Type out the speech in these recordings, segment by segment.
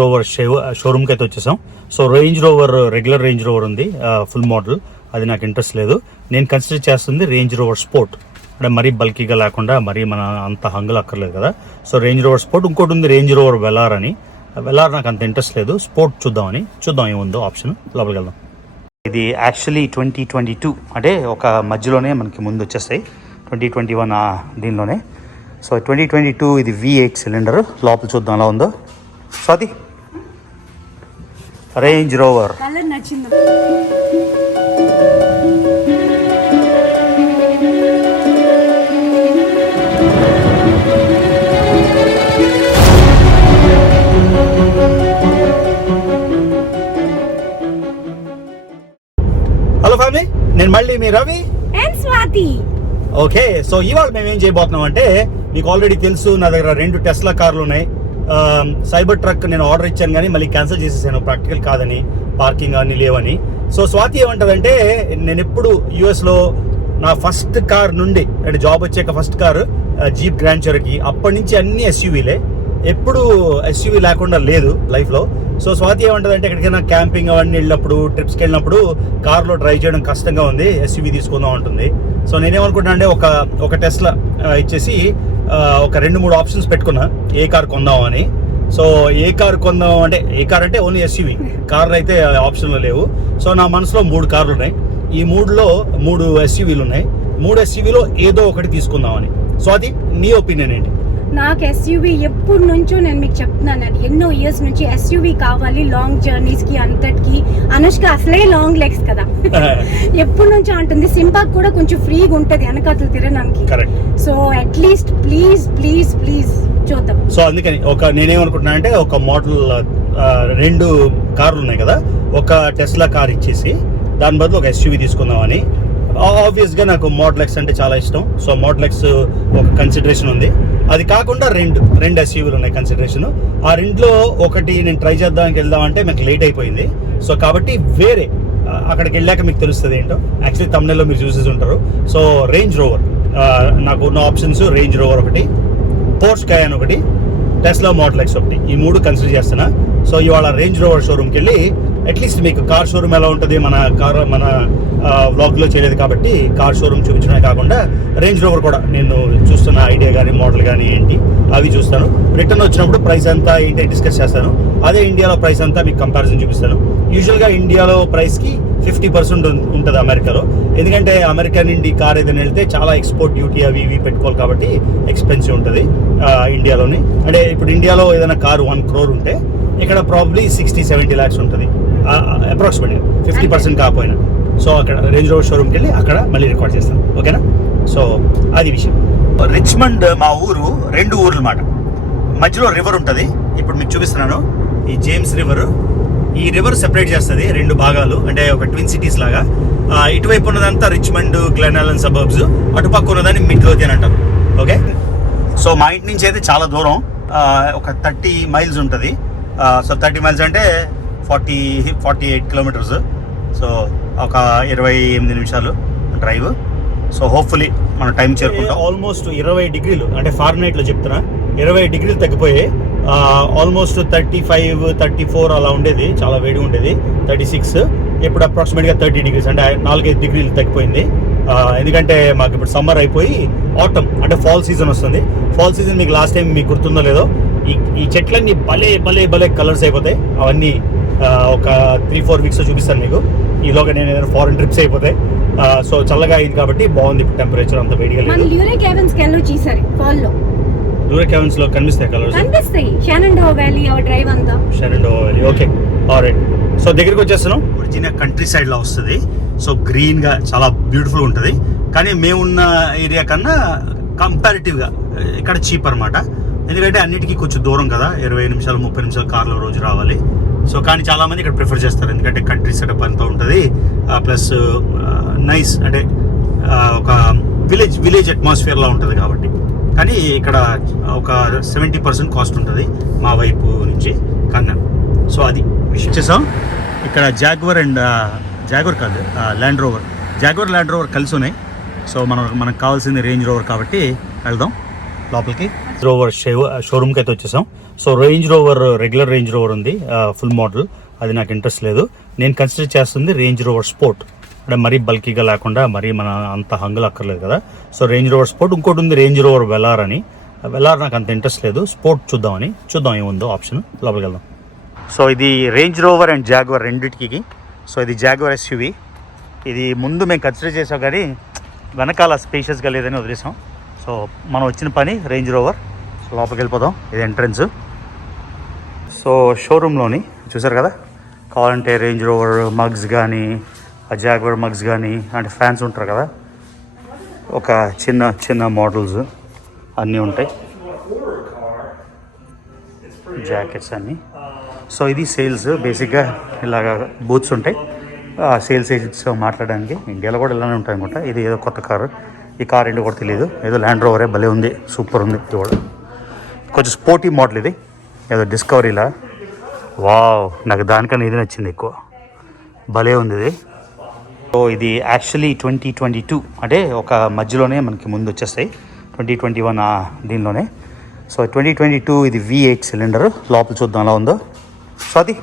Rover షోరూమ్కి అయితే వచ్చేసాం. So range rover regular range rover ఉంది, ఫుల్ మోడల్. అది నాకు ఇంట్రెస్ట్ లేదు. నేను కన్సిడర్ చేస్తుంది రేంజ్ రోవర్ స్పోర్ట్, అంటే మరీ బల్కీగా లేకుండా మరీ మన అంత హంగులు అక్కర్లేదు కదా. So range rover sport. ఇంకోటి ఉంది రేంజ్ రోవర్ వెలార్ అని. వెలార్ నాకు అంత ఇంట్రెస్ట్ లేదు. స్పోర్ట్ చూద్దాం ఏముందో ఆప్షన్. లోపలికి వెళ్దాం. ఇది యాక్చువల్లీ 2022, అంటే ఒక మధ్యలోనే మనకి ముందు వచ్చేస్తాయి. 2021 దీనిలోనే. సో 2022 ఇది V8 సిలిండర్. లోపల చూద్దాం ఎలా ఉందో. స్వాతి, రేంజ్ రోవర్ కలర్ నచ్చింది. హలో ఫ్యామిలీ, నేను మళ్ళీ మీ Ravi and Swathi. Okay, so ఇవాళ మేము ఏం చేయబోతున్నాం అంటే, మీకు ఆల్రెడీ తెలుసు నా దగ్గర 2 టెస్లా కార్లు ఉన్నాయి. సైబర్ ట్రక్ నేను ఆర్డర్ ఇచ్చాను కానీ మళ్ళీ క్యాన్సిల్ చేసేసాను, ప్రాక్టికల్ కాదని, పార్కింగ్ అన్ని లేవని. సో స్వాతి ఏమంటదంటే, నేను ఎప్పుడు యూఎస్లో నా ఫస్ట్ కార్ నుండి, అంటే జాబ్ వచ్చాక first car jeep grand Cherokee, అప్పటి నుంచి అన్ని ఎస్యూవీలే, ఎప్పుడు ఎస్యూవీ లేకుండా లేదు లైఫ్లో. సో స్వాతి ఏమంటదంటే, ఎక్కడికైనా క్యాంపింగ్ అవన్నీ వెళ్ళినప్పుడు, ట్రిప్స్కి వెళ్ళినప్పుడు కార్లో డ్రైవ్ చేయడం కష్టంగా ఉంది, ఎస్యూవీ తీసుకుందాం ఉంటుంది. సో నేనేమనుకుంటున్నా అంటే, ఒక టెస్లా ఇచ్చేసి ఒక 2-3 ఆప్షన్స్ పెట్టుకున్నా ఏ కార్ కొందాం అని. సో ఏ కార్ కొందాం అంటే, ఏ కార్ అంటే ఓన్లీ ఎస్యూవీ, కార్లు అయితే ఆప్షన్లో లేవు. సో నా మనసులో 3 కార్లు ఉన్నాయి. ఈ 3లో 3 ఎస్యూవీలు ఉన్నాయి. 3 ఎస్యూవీలో ఏదో ఒకటి తీసుకుందామని. సో అది నీ ఒపీనియన్ ఏంటి? నాకు ఎస్యూవీ ఎప్పటి నుంచో నేను మీకు చెప్తున్నాను, ఎన్నో ఇయర్స్ నుంచి ఎస్యూవీ కావాలి లాంగ్ జర్నీస్ కి అంతటికి. అనుష్క అసలే లాంగ్ లెగ్స్ కదా, ఎప్పటి నుంచో అంటుంది. సింపాక్ కూడా కొంచెం ఫ్రీగా ఉంటది వెనకాతలు తిరగడానికి. So at least please please please చూద్దాం. సో అందుకని నేనేమనుకుంటున్నా అంటే, ఒక మోడల్ 2 కార్లు ఉన్నాయి కదా, ఒక టెస్లా కార్ ఇచ్చేసి దాని బదులు ఒక ఎస్యూవీ తీసుకుందామని. ఆబ్వియస్గా నాకు మోడల్ ఎక్స్ అంటే చాలా ఇష్టం. సో మోడల్ ఎక్స్ ఒక కన్సిడరేషన్ ఉంది. అది కాకుండా రెండు ఎస్యూవీలు ఉన్నాయి కన్సిడరేషన్. ఆ 2లో ఒకటి నేను ట్రై చేద్దానికి వెళ్దామంటే మీకు లేట్ అయిపోయింది. సో కాబట్టి వేరే అక్కడికి వెళ్ళాక మీకు తెలుస్తుంది ఏంటో. యాక్చువల్లీ తమిళలో మీరు చూసేసి ఉంటారు. సో రేంజ్ రోవర్, నాకు ఉన్న ఆప్షన్స్ రేంజ్ రోవర్ ఒకటి, పోర్ష్ కయాన్ ఒకటి, టెస్లా మోడల్ ఎక్స్ ఒకటి. ఈ 3 కన్సిడర్ చేస్తున్నా. సో ఇవాళ రేంజ్ రోవర్ షోరూమ్కి వెళ్ళి అట్లీస్ట్ మీకు కార్ షోరూమ్ ఎలా ఉంటుంది, మన వ్లాగ్లో చేయలేదు కాబట్టి కార్ షోరూమ్ చూపించడమే కాకుండా రేంజ్ రోవర్ కూడా నేను చూస్తున్న ఐడియా కానీ మోడల్ కానీ ఏంటి అవి చూస్తాను. రిటర్న్ వచ్చినప్పుడు ప్రైస్ అంతా ఏంటి డిస్కస్ చేస్తాను. అదే ఇండియాలో ప్రైస్ అంతా మీకు కంపారిజన్ చూపిస్తాను. యూజువల్గా ఇండియాలో ప్రైస్కి 50% ఉంటుంది అమెరికాలో. ఎందుకంటే అమెరికా నుండి కార్ ఏదైనా వెళ్తే చాలా ఎక్స్పోర్ట్ డ్యూటీ అవి ఇవి పెట్టుకోవాలి కాబట్టి ఎక్స్పెన్సివ్ ఉంటుంది ఇండియాలోని. అంటే ఇప్పుడు ఇండియాలో ఏదైనా కారు 1 crore ఉంటే ఇక్కడ ప్రాబ్లీ 60-70 lakhs ఉంటుంది అప్రాక్సిమేట్గా, 50% కాకపోయినా. సో అక్కడ రేంజ్ రోవర్ షోరూమ్కి వెళ్ళి అక్కడ మళ్ళీ రికార్డ్ చేస్తాను. ఓకేనా? సో అది విషయం. రిచ్మండ్ మా ఊరు 2 ఊర్లు అన్నమాట. మధ్యలో రివర్ ఉంటుంది. ఇప్పుడు మీకు చూపిస్తున్నాను ఈ జేమ్స్ రివర్. ఈ రివర్ సెపరేట్ చేస్తుంది 2 భాగాలు, అంటే ఒక ట్విన్ సిటీస్ లాగా. ఇటువైపు ఉన్నదంతా రిచ్మండ్, గ్లెన్ ఆలన్ సబర్బ్స్, అటుపక్క ఉన్నదాన్ని మిడ్లోథియన్ అంటారు. ఓకే, సో మా ఇంటి నుంచి అయితే చాలా దూరం, ఒక 30 miles ఉంటుంది. సో 30 miles అంటే 48 kilometers. సో ఒక 28 నిమిషాలు డ్రైవ్. సో హోప్ఫుల్లీ మనం టైం చేరుకుంటాం. ఆల్మోస్ట్ 20 degrees, అంటే ఫారెన్హీట్లో చెప్తున్నా, 20 degrees తగ్గిపోయాయి. ఆల్మోస్ట్ 35-34 అలా ఉండేది, చాలా వేడి ఉండేది. 36, ఇప్పుడు అప్రాక్సిమేట్గా 30 degrees, అంటే 4-5 degrees తగ్గిపోయింది. ఎందుకంటే మాకు ఇప్పుడు సమ్మర్ అయిపోయి ఆటమ్ అంటే ఫాల్ సీజన్ వస్తుంది. ఫాల్ సీజన్ మీకు లాస్ట్ టైం మీకు గుర్తుందో లేదో, ఈ చెట్లన్నీ భలే కలర్స్ అయిపోతాయి. అవన్నీ ఒక 3-4 weeks చూపిస్తాను మీకు. ఈలోగా నేను ఏదైనా ఫారెన్ ట్రిప్స్ అయిపోతాయి. సో చల్లగా అయింది కాబట్టి బాగుంది ఇప్పుడు టెంపరేచర్, అంత వేడిగా లేదు. లూరే క్యావెన్స్ లో కనిపిస్తాయి colours, Shenandoah Valley okay, alright. So దగ్గరికి వచ్చేస్తున్నాం. వర్జీనియా కంట్రీ సైడ్ లో వస్తుంది. సో గ్రీన్ గా చాలా బ్యూటిఫుల్ ఉంటుంది. కానీ మేమున్న ఏరియా కన్నా కంపారిటివ్ గా ఇక్కడ చీప్ అనమాట. ఎందుకంటే అన్నిటికీ కొంచెం దూరం కదా, 20 నిమిషాలు 30 నిమిషాలు కార్లో రోజు రావాలి. సో కానీ చాలా మంది ఇక్కడ ప్రిఫర్ చేస్తారు, ఎందుకంటే కంట్రీ సెటప్ అంతా ఉంటుంది. ప్లస్ నైస్, అంటే ఒక విలేజ్ అట్మాస్ఫియర్ లా ఉంటుంది కాబట్టి. కానీ ఇక్కడ ఒక 70% కాస్ట్ ఉంటుంది మా వైపు నుంచి కంగన్. సో అది విషయం. చేసాం ఇక్కడ జాగ్వర్ కాదు, ల్యాండ్ రోవర్ కలిసి ఉన్నాయి. సో మనకు కావాల్సింది రేంజ్ రోవర్ కాబట్టి వెళ్దాం లోపలికి. రోవర్ షోరూమ్కి అయితే వచ్చేసాం. So range rover regular range rover ఉంది ఫుల్ మోడల్, అది నాకు ఇంట్రెస్ట్ లేదు. నేను కన్సిడర్ చేస్తుంది రేంజ్ రోవర్ స్పోర్ట్, అంటే మరీ బల్కీగా లేకుండా మరీ మన అంత హంగులు అక్కర్లేదు కదా. సో రేంజ్ రోవర్ స్పోర్ట్, ఇంకోటి ఉంది రేంజ్ రోవర్ వెలార్ అని. వెలార్ నాకు అంత ఇంట్రెస్ట్ లేదు, స్పోర్ట్ చూద్దాం ఏముందో ఆప్షన్. లోపలికి వెళ్దాం. సో ఇది రేంజ్ రోవర్ అండ్ జాగ్వర్ రెండింటికి. సో ఇది జాగ్వర్ ఎస్యూవి. ఇది ముందు మేము కన్సిడర్ చేసాం కానీ వెనకాల స్పేషియస్గా లేదని వదిలేసాం. సో మనం వచ్చిన పని రేంజ్ రోవర్. సో లోపలికి వెళ్ళిపోదాం. ఇది ఎంట్రన్స్. సో షోరూంలోని చూసారు కదా, కావాలంటే రేంజ్ రోవర్ మగ్స్ కానీ జాగ్వర్ మగ్స్ కానీ, అంటే ఫ్యాన్స్ ఉంటారు కదా, ఒక చిన్న మోడల్స్ అన్నీ ఉంటాయి, జాకెట్స్ అన్నీ. సో ఇది సేల్స్. బేసిక్గా ఇలాగ బూత్స్ ఉంటాయి సేల్స్ ఏజెంట్స్ మాట్లాడడానికి. ఇండియాలో కూడా ఇలానే ఉంటాయి అనుకుంటా. ఇది ఏదో కొత్త కారు, ఈ కార్ ఏంటో కూడా తెలియదు, ఏదో ల్యాండ్ రోవరే, భలే ఉంది, సూపర్ ఉంది. ఇది కూడా కొంచెం స్పోర్టీ మోడల్, ఇది ఏదో డిస్కవరీలా. వావ్, నాకు దానికన్నా ఇది నచ్చింది ఎక్కువ, భలే ఉంది ఇది. సో ఇది యాక్చువల్లీ 2022, అంటే ఒక మధ్యలోనే మనకి ముందు వచ్చేస్తాయి. 2021 దీనిలోనే. సో 2022 ఇది V8 సిలిండర్. లోపల చూద్దాం ఎలా ఉందో. సో అది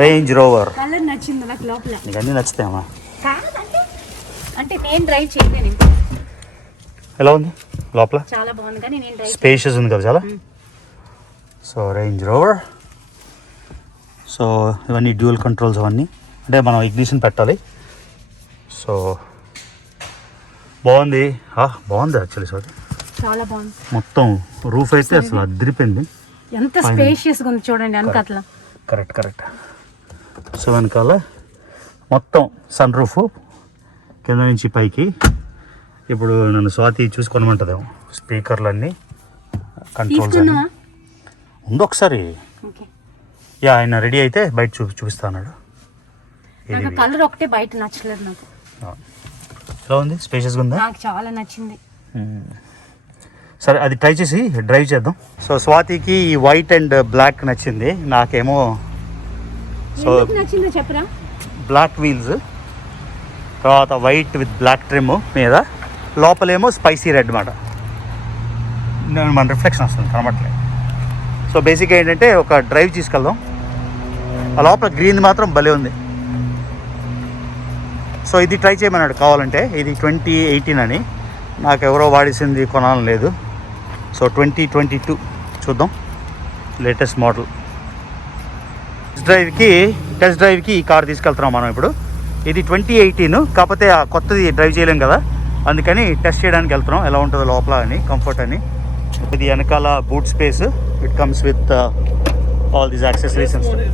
రేంజ్ రోవర్. కలర్ నచ్చింది నాకు లోపల. నీకు అన్నీ నచ్చుతాయమ్మా. అంటే నేను డ్రైవ్ చేయలేను. ఎలా ఉంది లోపల? చాలా బాగుంది కానీ నేను డ్రైవ్ స్పేషియస్ ఉంది కదా చాలా. So range rover. సో ఇవన్నీ డ్యూయల్ కంట్రోల్స్, అవన్నీ అంటే మనం ఇగ్నిషన్ పెట్టాలి. సో బాగుంది యాక్చువల్లీ. సారీ, చాలా బాగుంది. మొత్తం రూఫ్ అయితే అసలు అదిరిపోయింది. ఎంత స్పేషియస్గా ఉంది చూడండి వెనకాల. కరెక్ట్. సో వెనకాల మొత్తం సన్ రూఫ్, కింద నుంచి పైకి. ఇప్పుడు నన్ను స్వాతి చూసుకొనమంటదేమో. స్పీకర్లు అన్నీ, కంట్రోల్స్ అన్నీ ఉంది. ఒకసారి ఆయన రెడీ అయితే బయట చూపిస్తా అన్నాడు. నాకు కలర్ ఒకటే బయట నచ్చలేదు నాకు. ఎలా ఉంది? స్పేషియస్గా ఉందా? నాకు చాలా నచ్చింది. సరే, అది ట్రై చేసి డ్రైవ్ చేద్దాం. సో స్వాతికి ఈ వైట్ అండ్ బ్లాక్ నచ్చింది, నాకేమో సో నచ్చిందో చెప్పరా. బ్లాక్ వీల్స్, తర్వాత వైట్ విత్ బ్లాక్ ట్రిమ్ మీద, లోపలేమో స్పైసీ రెడ్ మాట. మన రిఫ్లెక్షన్ వస్తుంది, కనబట్లేదు. సో బేసిక్గా ఏంటంటే ఒక డ్రైవ్ తీసుకెళ్దాం. ఆ లోపల గ్రీన్ మాత్రం భలే ఉంది. సో ఇది ట్రై చేయమన్నాడు కావాలంటే. ఇది 2018 అని, నాకు ఎవరో వాడేసింది కొనాలని లేదు. సో 2022 చూద్దాం, లేటెస్ట్ మోడల్. టెస్ట్ డ్రైవ్కి ఈ కార్ తీసుకెళ్తున్నాం మనం ఇప్పుడు. ఇది 2018, కాకపోతే ఆ కొత్తది డ్రైవ్ చేయలేం కదా, అందుకని టెస్ట్ చేయడానికి వెళ్తున్నాం ఎలా ఉంటుందో లోపల అని, కంఫర్ట్ అని. ఇది వెనకాల boot space. It comes with all these accessories and stuff.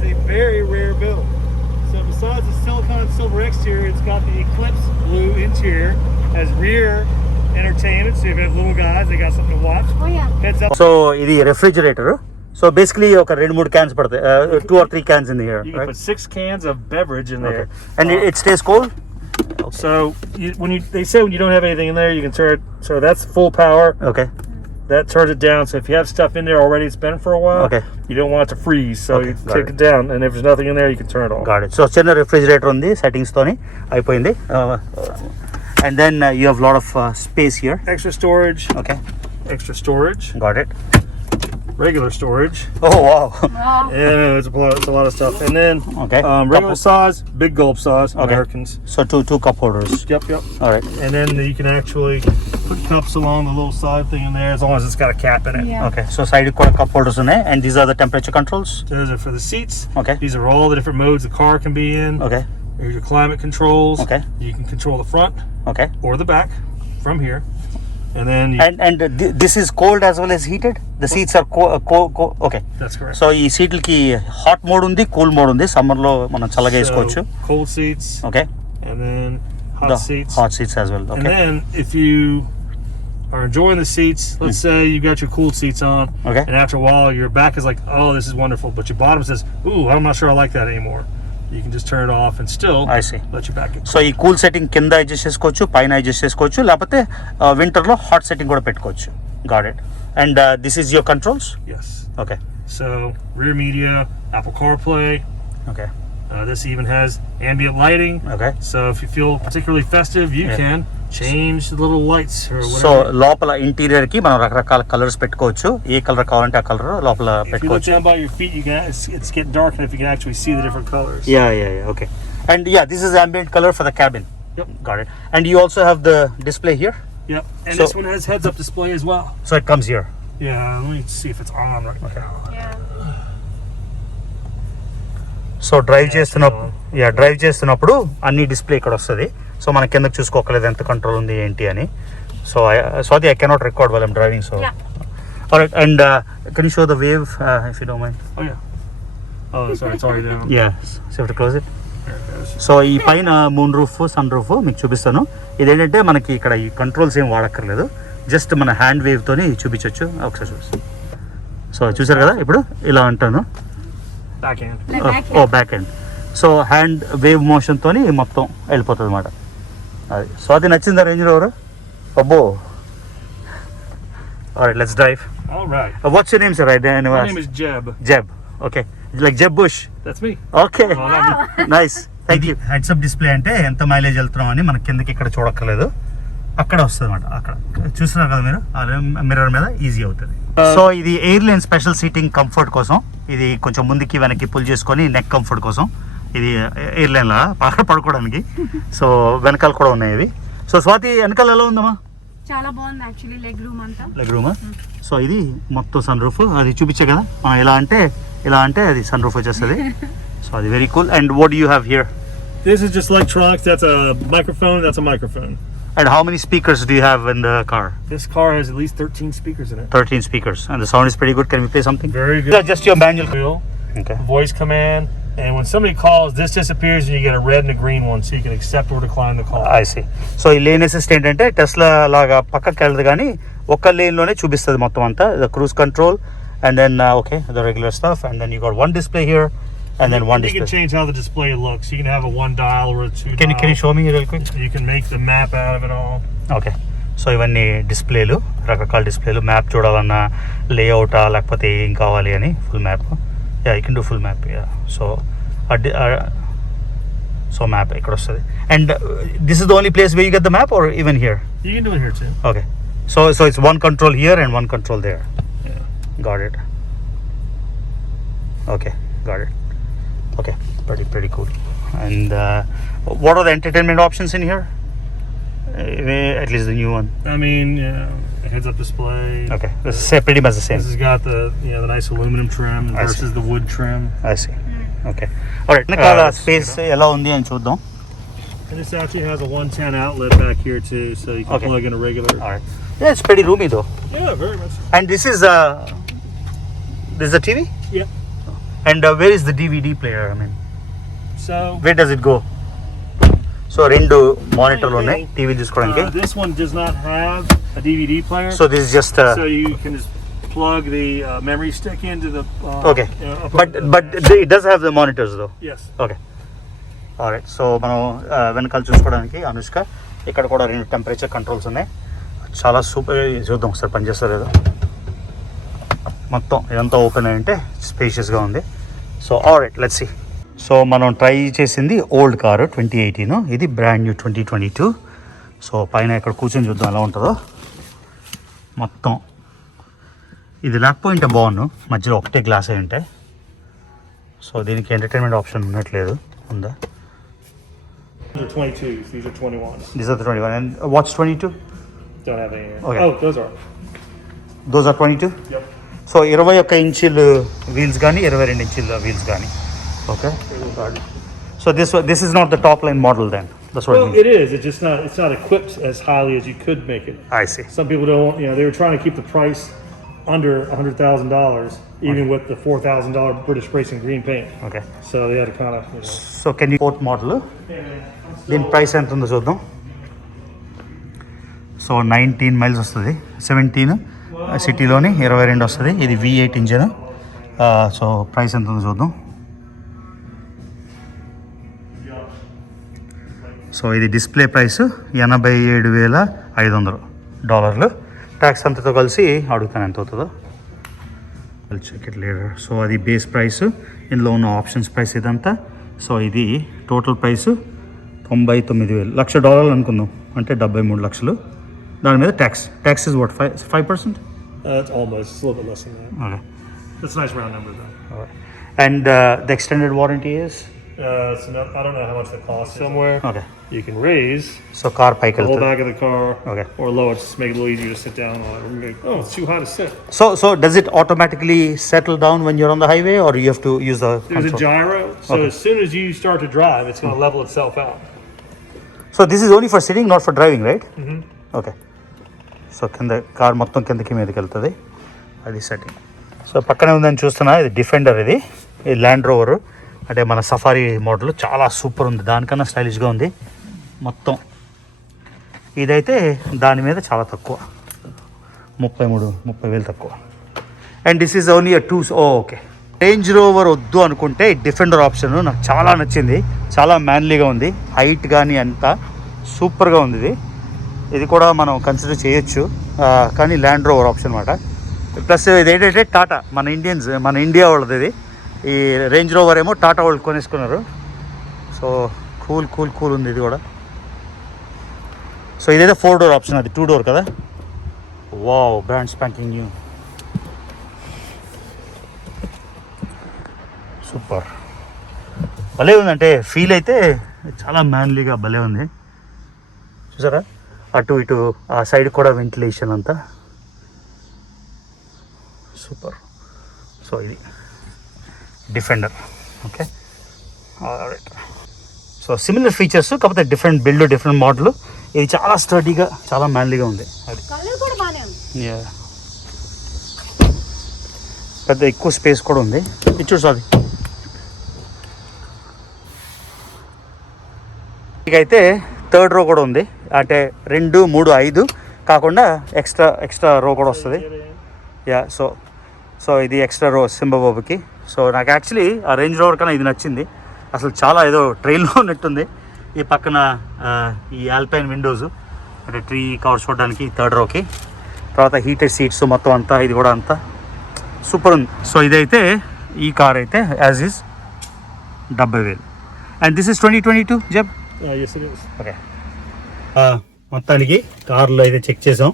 So besides the silicone silver exterior, it's got the Eclipse blue interior, has rear entertainment, so if you have little guys, they got something to watch. Oh yeah. Heads up. So ఇది refrigerator. So basically ఒక 2-3 cans పడతాయి, 2 or 3 cans in the here, You can right? put 6 cans of beverage in there. And it stays cold? So they say when you don't have anything in there, you can turn it. So that's full power. Okay. That turns it down. So if you have stuff in there already, it's been for a while. Okay. You don't want it to freeze, so Okay, you got take it down. And if there's nothing in there, you can turn it off. Got it. So చిన్న refrigerator ఉంది, settings తోని అయిపోయింది. And then you have a lot of space here. Extra storage. Okay. Extra storage. Got it. Regular storage. Oh wow. Yeah, it's a lot of stuff. And then Okay. regular size, big gulp size, Okay. Americans. So two cup holders. Yep. All right. And then you can actually put cups along the little side thing in there, as long as it's got a cap in it. Yeah. Okay. So side కూడా cup holders ఉన్నాయి. And these are the temperature controls. Those are for the seats. Okay. These are all the different modes the car can be in. Okay. Here's your climate controls. Okay. You can control the front Okay. or the back from here. And then And this is cold as well as heated. The seats are okay. that's correct. So ఈ సీట్లకి hot mode ఉంది, cool mode ఉంది. Summer లో మనం చల్లగా వేసుకోవచ్చు. So, cold seats. Okay. And then hot The seats. hot seats as well. And Okay. then if you are enjoying the seats, let's say you got your cooled seats on, Okay. and after a while your back is like, oh, this is wonderful, but your bottom says, ooh, I'm not sure I like that anymore. You can just turn it off and still I see. let your back get so ఈ cool setting కింద adjust చేసుకోవచ్చు, పైన adjust చేసుకోవచ్చు, లేకపోతే వింటర్లో hot setting కూడా పెట్టుకోవచ్చు. Got it. And this is your controls. Yes. Okay. So rear media, Apple CarPlay, okay. This even has ambient lighting. Okay So if you feel particularly festive, you Yeah. can change the little lights or so whatever. లోపల interior కి మనం రకరకాల colours పెట్టుకోవచ్చు. ఏ colour కావాలంటే ఆ colour లోపల If you look పెట్టుకోవచ్చు. down by your feet, you can. It's getting dark enough you can actually see the different colors. Yeah okay. And this is ambient colour for the cabin. Yep. Got it. And you also have the display here. Yep. And So- this one has heads-up display as well. So it comes here. Yeah. Let me see if it's on right now. So drive చేస్తున్నప్పుడు అన్ని display ఇక్కడ వస్తుంది. So మన కిందకి చూసుకోకలేదు ఎంత control ఉంది ఏంటి అని. సో అది I cannot record while I'm driving. So Yeah. alright, and can you show the wave if you don't mind? Oh yeah. Oh, sorry, it's already down. Yeah, so you have to close it. There it goes. So ఈ పైన moon roof sun roof మీకు చూపిస్తాను. ఇదేంటంటే మనకి ఇక్కడ ఈ controls ఏం వాడక్కర్లేదు, just మన హ్యాండ్ వేవ్ తోని చూపించవచ్చు. ఒకసారి చూపిస్తాను. సో చూసారు కదా, ఇప్పుడు ఇలా అంటాను. Backhand. Back end. So hand wave motion తోని మొత్తం వెళ్ళిపోతుంది అనమాట. అది సో అది నచ్చిందా రేంజ్ రోవర్? అబ్బో. Alright, let's drive. All right. What's your name sir? My name is Jeb. Jeb. Okay, like Jeb bush. That's me. Okay, Oh, not me. Nice, thank you. Heads up display అంటే ఎంత mileage వెళ్తున్నాం అని మన కిందకి ఇక్కడ చూడక్కర్లేదు, అక్కడ వస్తుంది అనమాట. అక్కడ చూస్తున్నారు కదా మీరు, మిర్రర్ మీద ఈజీ అవుతుంది. సో ఇది ఎయిర్లైన్ స్పెషల్ సీటింగ్ కంఫర్ట్ కోసం. ఇది కొంచెం ముందుకి వెనక్కి పుల్ చేసుకొని నెక్ కంఫర్ట్ కోసం. ఇది ఎయిర్లైన్ లా పడుకోవడానికి. సో వెనకాల కూడా ఉన్నాయి ఇవి. సో స్వాతి, వెనకాల ఎలా ఉందమ్మా? చాలా బాగుంది యాక్చువల్లీ, లెగ్ రూమ్ అంతా. లెగ్ రూమా? సో ఇది మొత్తం సన్ రూఫ్. అది చూపించే కదా మనం ఇలా అంటే అది సన్ రూఫ్ వచ్చేస్తుంది. సో అది very cool. And what you have here? This is just electronics. That's a microphone. That's a microphone. And how many speakers do you have in the car? This car has at least 13 speakers in it. 13 speakers. And the sound is pretty good. Can we play something? Very good. Yeah, just your manual. Wheel, Okay. voice command, and when somebody calls, this disappears and you get a red and a green one, so you can accept or decline the call. I see. So ఈ lane assist ఏంటంటే Tesla లాగా పక్కకి వెళ్ళదు కానీ ఒక్క లేన్లోనే చూపిస్తుంది మొత్తం అంతా. The cruise control and then okay, the regular stuff, and then you got one display here and then one You can display. change how the display looks. You can have a 1 dial or a 2 Can dial. you show me real quick? You can make the map out of it all. Okay. So ఇవన్నీ డిస్ప్లేలు, రకరకాల డిస్ప్లేలు. Map చూడాలన్నా, లేఅవుటా లేకపోతే ఏం కావాలి అని full map. Yeah, you can do full map. Yeah, so map ఇక్కడ వస్తుంది. And this is the only place way you get the map are even here? You can do it here too. Okay. So it's one control here and one control there. Yeah. Got it. Okay, got it. Okay, pretty cool. And what are the entertainment options in here? At least the new one. I mean, heads-up display. Okay, this is pretty much the same. This has got the the nice aluminum trim I versus see. the wood trim. I see. Okay. All right. వెనకాల let's space ఎలా ఉంది అని చూద్దాం. And this actually has a 110 outlet back here too, so you can Okay. plug in a regular. All right. Yeah, it's pretty roomy though. Yeah, very much. And this is the TV? Yeah. And where is the DVD player? I mean, So where does it go? So రెండు మానిటర్లు ఉన్నాయి TV చూసుకోవడానికి. this one does not have a DVD player. So this is just So you can just plug the memory stick into the. Okay. upper But it does have the monitors though. Yes. Okay. Alright. So మనం వెనకాల చూసుకోవడానికి అనుష్క ఇక్కడ కూడా రెండు temperature controls ఉన్నాయి. చాలా super. చూద్దాం ఒకసారి పనిచేస్తారు లేదా. మొత్తం ఇదంతా ఓపెన్ అయ్యింటే స్పేషియస్గా ఉంది. So alright, let's see. So మనం ట్రై చేసింది ఓల్డ్ కారు 2018, ఇది బ్రాండ్ న్యూ 2022. సో పైన ఇక్కడ కూర్చొని చూద్దాం ఎలా ఉంటుందో. మొత్తం ఇది లేకపోయింటే బాగున్నాను, మధ్యలో ఒకటే గ్లాస్ అయి ఉంటాయి. సో దీనికి ఎంటర్టైన్మెంట్ ఆప్షన్ ఉన్నట్లేదు, ఉందా? These are 22s. These are 21s. These are the 21. And what's 22? Don't have any. Okay. Oh, those are. Those are 22? Yep. So 21 ఇంచులు వీల్స్ కానీ 22 ఇంచుల వీల్స్ కానీ. Okay. So this is not the top line model then. That's what Well, it means. it is. It's not equipped as highly as you could make it. I see. Some people don't. They were trying to keep the price under $100,000, even with the $4,000 British Racing green paint. Okay. So they had to kind of. So can you fourth model దీని price ఎంత ఉందో చూద్దాం. So 19 miles వస్తుంది, 17 సిటీలోని 22 వస్తుంది. ఇది V8 engine. So price ఎంత ఉందో చూద్దాం. సో ఇది డిస్ప్లే ప్రైస్ $87,500. ట్యాక్స్ అంతతో కలిసి అడుగుతాను ఎంత అవుతుందో. Check it later. సో అది బేస్ ప్రైస్, ఇందులో ఉన్న ఆప్షన్స్ ప్రైస్ ఇదంతా. సో ఇది టోటల్ ప్రైస్ $99,000, $1,00,000 అనుకుందాం, అంటే 73 లక్షలు. దాని మీద tax is what 5%? It's almost, it's a little bit less than that. Okay. That's a nice round number though. All right. And the extended warranty is? So no, I don't know how much the cost somewhere. Okay. You can raise So car పైకి the whole వెళ్తుంది. back of the car, Okay. or lower it, just make it a little easier to sit down on it. Oh, it's too high to sit. So does it automatically settle down when you're on the highway, or you have to use the There's a control? gyro, so Okay. as soon as you start to drive, it's going to level itself out. So this is only for sitting, not for driving, right? Mm-hmm. Okay. So కింద car మొత్తం కిందకి మీదకి వెళ్తుంది, అది setting. So పక్కనే ఉందని చూస్తున్నా, ఇది డిఫెండర్, ఇది ల్యాండ్ రోవర్, అంటే మన సఫారీ మోడల్, చాలా సూపర్ ఉంది, దానికన్నా స్టైలిష్గా ఉంది మొత్తం. ఇదైతే దాని మీద చాలా తక్కువ, 30,000 తక్కువ. And this is only okay. Range rover వద్దు అనుకుంటే డిఫెండర్ ఆప్షన్ నాకు చాలా నచ్చింది, చాలా మ్యాన్లీగా ఉంది, హైట్ కానీ అంతా సూపర్గా ఉంది. ఇది కూడా మనం కన్సిడర్ చేయొచ్చు, కానీ ల్యాండ్ రోవర్ ఆప్షన్ అనమాట. ప్లస్ ఇది ఏంటంటే టాటా, మన ఇండియా వాళ్ళది ఇది. ఈ రేంజ్ రోవర్ ఏమో టాటా వాళ్ళు కొనేసుకున్నారు. సో కూల్ ఉంది ఇది కూడా. సో ఇదైతే 4 డోర్ ఆప్షన్, అది 2 డోర్ కదా. Wow, brand spanking new, super. భలే ఉంది, అంటే ఫీల్ అయితే చాలా మ్యాన్లీగా భలే ఉంది. చూసారా, అటు ఇటు ఆ సైడ్ కూడా వెంటిలేషన్ అంతా సూపర్. సో ఇది defender. Okay, so similar features, కాకపోతే డిఫరెంట్ బిల్డ్, డిఫరెంట్ మోడల్. ఇది చాలా స్టడీగా, చాలా మ్యాన్లీగా ఉంది. అది కలర్ కూడా బాగానే ఉంది. పెద్ద ఎక్కువ స్పేస్ కూడా ఉంది. ఇది చూడు అది. ఇకైతే 3rd రో కూడా ఉంది, అంటే 2, 3, 5 కాకుండా ఎక్స్ట్రా రో కూడా వస్తుంది. సో ఇది ఎక్స్ట్రా రో సింబబాబుకి. సో నాకు యాక్చువల్లీ ఆ రేంజ్ రోవర్ కన్నా ఇది నచ్చింది. అసలు చాలా ఏదో ట్రైన్లో ఉన్నట్టుంది. ఈ పక్కన ఈ ఆల్పైన్ విండోస్, అంటే ట్రీ కవర్ చూడడానికి 3rd రోకి. తర్వాత హీటెడ్ సీట్స్ మొత్తం అంతా, ఇది కూడా అంతా సూపర్ ఉంది. సో ఇదైతే ఈ కార్ అయితే as is 70,000. And this is 2022 జబ్. Yes, it is. ఓకే, మొత్తానికి కార్లో అయితే చెక్ చేసాం.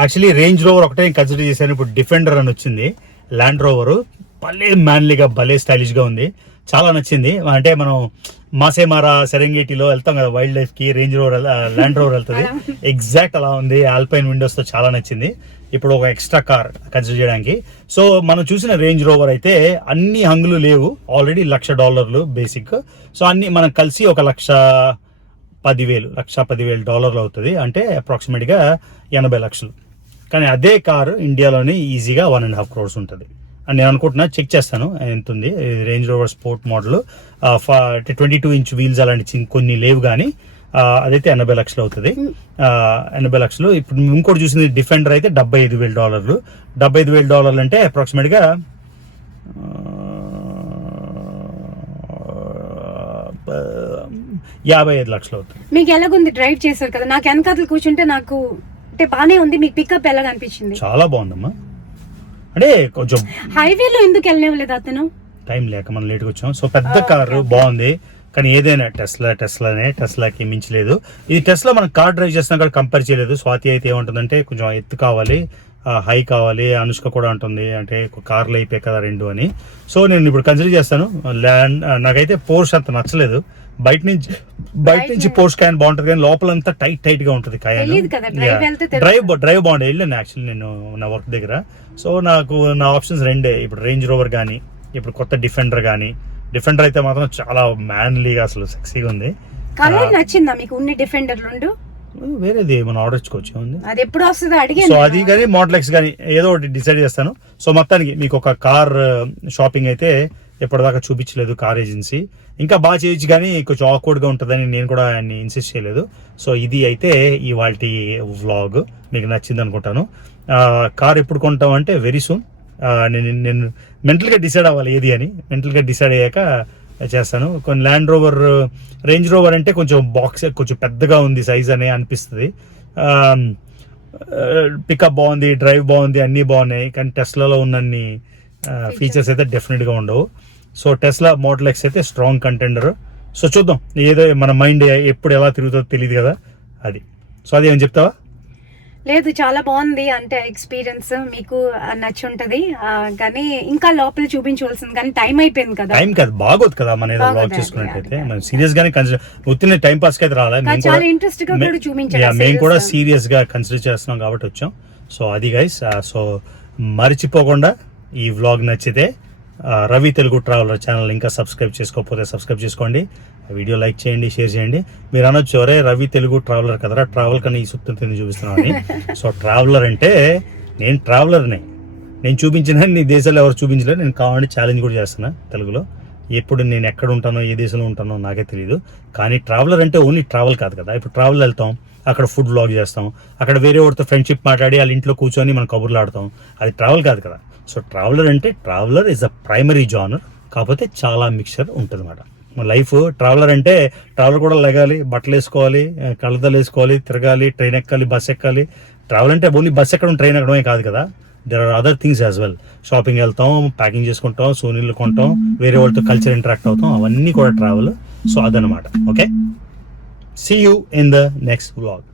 యాక్చువల్లీ రేంజ్ రోవర్ ఒకటే కన్సిడర్ చేశాను, ఇప్పుడు డిఫెండర్ అని వచ్చింది. ల్యాండ్ రోవర్ భలే మ్యాన్లీగా, భలే స్టైలిష్గా ఉంది, చాలా నచ్చింది. అంటే మనం మాసేమారా సెరెంగేటిలో వెళ్తాం కదా వైల్డ్ లైఫ్కి, రేంజ్ రోవర్ ల్యాండ్ రోవర్ వెళ్తుంది, ఎగ్జాక్ట్ అలా ఉంది. ఆల్పైన్ విండోస్తో చాలా నచ్చింది. ఇప్పుడు ఒక ఎక్స్ట్రా కార్ కన్సిడర్ చేయడానికి. సో మనం చూసిన రేంజ్ రోవర్ అయితే అన్ని హంగులు లేవు, ఆల్రెడీ $1,00,000 బేసిక్. సో అన్ని మనం కలిసి ఒక $1,10,000 అవుతుంది, అంటే అప్రాక్సిమేట్గా 80 లక్షలు. కానీ అదే కారు ఇండియాలోనే ఈజీగా 1.5 crores ఉంటుంది అని నేను అనుకుంటున్నా. చెక్ చేస్తాను ఎంత ఉంది. Range rover sport model, 22-inch wheels అలాంటి కొన్ని లేవు, కానీ అదైతే 80 లక్షలు అవుతుంది. 80 లక్షలు. ఇప్పుడు ఇంకోటి చూసింది డిఫెండర్ అయితే $75,000. $75,000 అంటే అప్రాక్సిమేట్గా 55 లక్షలు అవుతుంది. మీకు ఎలాగుంది, డ్రైవ్ చేశారు కదా, నాకు వెనకాతలు కూర్చుంటే నాకు అంటే బానే ఉంది. మీకు పికప్ ఎలాగ అనిపించింది? చాలా బాగుందమ్మా, అంటే కొంచెం హైవేలో ఎందుకు వెళ్ళలేదు అతను? టైం లేక మనం లేట్గా వచ్చాం. సో పెద్ద కారు బాగుంది, కానీ ఏదైనా టెస్లాకి మించలేదు. ఇది టెస్లా మనం కార్ డ్రైవ్ చేస్తున్నా కూడా కంపేర్ చేయలేదు. స్వాతి అయితే ఏమంటుందంటే కొంచెం ఎత్తు కావాలి, హై కావాలి. అనుష్క కూడా అంటుంది అంటే కార్లు అయిపోయి కదా 2 అని. సో నేను ఇప్పుడు కన్సిడర్ చేస్తాను. నాకైతే పోర్ష్ అంత నచ్చలేదు. బయట నుంచి పోర్ష్ కాయన్ బాగుంటుంది, కానీ లోపలంతా టైట్ గా ఉంటుంది కాయన్. డ్రైవ్ బాగుండే వెళ్ళాను యాక్చువల్లీ నేను నా వర్క్ దగ్గర. సో నాకు నా ఆప్షన్స్ 2 ఇప్పుడు రేంజ్ రోవర్ కానీ, ఇప్పుడు కొత్త డిఫెండర్ కానీ. డిఫెండర్ అయితే మాత్రం చాలా మ్యాన్లీగా, అసలు సెక్సీగా ఉంది. కలర్ నచ్చిందా మీకు? ఉన్న డిఫెండర్ 2 వేరేది మనం ఆర్డర్ ఇచ్చుకోవచ్చు, ఉంది. అది ఎప్పుడు వస్తుందో అడిగే. సో అది కానీ మోడల్ ఎక్స్ కానీ ఏదో ఒకటి డిసైడ్ చేస్తాను. సో మొత్తానికి మీకు ఒక కార్ షాపింగ్ అయితే ఎప్పటిదాకా చూపించలేదు కార్ ఏజెన్సీ. ఇంకా బాగా చేయొచ్చు, కానీ కొంచెం ఆక్వర్డ్గా ఉంటుందని నేను కూడా ఆయన్ని ఇన్సిస్ట్ చేయలేదు. సో ఇది అయితే ఇవాల్టి వ్లాగ్ మీకు నచ్చింది అనుకుంటాను. కార్ ఎప్పుడు కొంటాం అంటే వెరీ సూన్. నేను మెంటల్గా డిసైడ్ అవ్వాలి ఏది అని. మెంటల్గా డిసైడ్ అయ్యాక చేస్తాను. కొన్ని ల్యాండ్ రోవర్, రేంజ్ రోవర్ అంటే కొంచెం బాక్స్ కొంచెం పెద్దగా ఉంది సైజ్ అని అనిపిస్తుంది. పికప్ బాగుంది, డ్రైవ్ బాగుంది, అన్నీ బాగున్నాయి, కానీ టెస్లాలో ఉన్నన్ని ఫీచర్స్ అయితే డెఫినెట్గా ఉండవు. సో టెస్లా మోడల్ ఎక్స్ అయితే స్ట్రాంగ్ కంటెండర్. సో చూద్దాం, ఏదో మన మైండ్ ఎప్పుడు ఎలా తిరుగుతుందో తెలియదు కదా, అది. సో అదేమని చెప్తావా? లేదు, చాలా బాగుంది. అంటే ఎక్స్పీరియన్స్ మీకు నచ్చుంటది, కానీ ఇంకా లోపల చూపించవలసింది, కానీ టైం అయిపోయింది కదా. టైం కాదు, బాగోదు కదా మన ఏదో బ్లాగ్ చేసుకున్నట్టయితే. మనం సీరియస్ గానే కన్సిడర్, ఉత్తిన టైం పాస్ కి అయితే రాలేదు. చాలా ఇంట్రెస్ట్ గా కూడా చూపించారు. మేము కూడా సీరియస్ గా కన్సిడర్ చేస్తున్నాం కాబట్టి వచ్చాం. సో అది గైస్. సో మర్చిపోకుండా ఈ వ్లాగ్ నచ్చితే రవి తెలుగు ట్రావెలర్ ఛానల్ ఇంకా సబ్స్క్రైబ్ చేసుకోకపోతే సబ్స్క్రైబ్ చేసుకోండి, వీడియో లైక్ చేయండి, షేర్ చేయండి. మీరు అనొచ్చు, ఒరే రవి తెలుగు ట్రావెలర్ కదరా, ట్రావెల్ కన్నా ఈ సుత్తుని చూపిస్తున్నాను అని. సో ట్రావెలర్ అంటే నేను ట్రావెలర్ని, నేను చూపించిన నీ దేశాల్లో ఎవరు చూపించలేదు. నేను కావాలంటే ఛాలెంజ్ కూడా చేస్తున్నా తెలుగులో. ఎప్పుడు నేను ఎక్కడ ఉంటానో, ఏ దేశంలో ఉంటానో నాకే తెలియదు. కానీ ట్రావెలర్ అంటే ఓన్లీ ట్రావెల్ కాదు కదా. ఇప్పుడు ట్రావెల్ వెళ్తాం, అక్కడ ఫుడ్ వ్లాగ్ చేస్తాం, అక్కడ వేరే వాడితో ఫ్రెండ్షిప్ మాట్లాడి వాళ్ళ ఇంట్లో కూర్చొని మనం కబుర్లు ఆడతాం, అది ట్రావెల్ కాదు కదా. సో ట్రావెలర్ అంటే traveller is a primary genre, కాకపోతే చాలా మిక్చర్ ఉంటుంది అన్నమాట. లైఫ్ ట్రావెలర్ అంటే ట్రావెలర్ కూడా లెగాలి, బట్టలు వేసుకోవాలి, కళ్ళతలు వేసుకోవాలి, తిరగాలి, ట్రైన్ ఎక్కాలి, బస్ ఎక్కాలి. ట్రావెల్ అంటే ఓన్లీ బస్ ఎక్కడం, ట్రైన్ ఎక్కడమే కాదు కదా. There are other things as well. Shopping వెళ్తాం, ప్యాకింగ్ చేసుకుంటాం, సోనీలు కొంటాం, వేరే వాళ్ళతో కల్చర్ ఇంటరాక్ట్ అవుతాం, అవన్నీ కూడా ట్రావెల్. సో అదనమాట. Okay, see you in the next vlog.